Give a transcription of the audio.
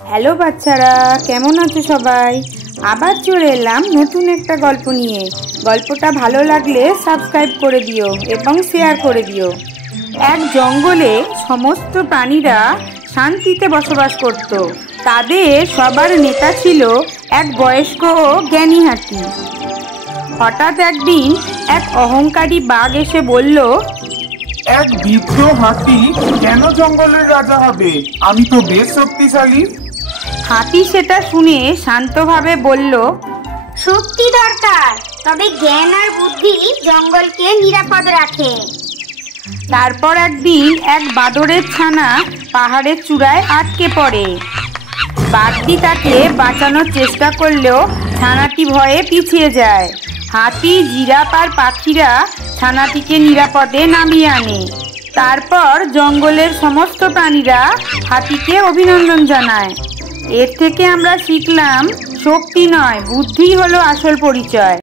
Hello বাচ্চারা, কেমন আছো সবাই? আবার চলে এলাম নতুন একটা গল্প নিয়ে। গল্পটা ভালো লাগলে সাবস্ক্রাইব করে দিও এবং শেয়ার করে দিও। এক জঙ্গলে সমস্ত প্রাণীরা শান্তিতে বসবাস করত। তাদের সবার নেতা ছিল এক বয়স্ক ও জ্ঞানী হাতি। হঠাৎ একদিন এক অহংকারী বাঘ এসে বলল, এক বৃদ্ধ হাতি কেন জঙ্গলের রাজা হবে? আমি তো বেশ শক্তিশালী। হাতি সেটা শুনে শান্তভাবে বলল, শক্তি দরকার, তবে জ্ঞান আর বুদ্ধি জঙ্গলকে নিরাপদ রাখে। তারপর একদিন এক বাদরের ছানা পাহাড়ের চূড়ায় আটকে পড়ে। বাঘটি তাকে বাঁচানোর চেষ্টা করলেও ছানাটি ভয়ে পিছিয়ে যায়। হাতি, জিরাফ আর পাখিরা ছানাটিকে নিরাপদে নামিয়ে আনে। তারপর জঙ্গলের সমস্ত প্রাণীরা হাতিকে অভিনন্দন জানায়। এর থেকে আমরা শিখলাম, শক্তি নয়, বুদ্ধিই হলো আসল পরিচয়।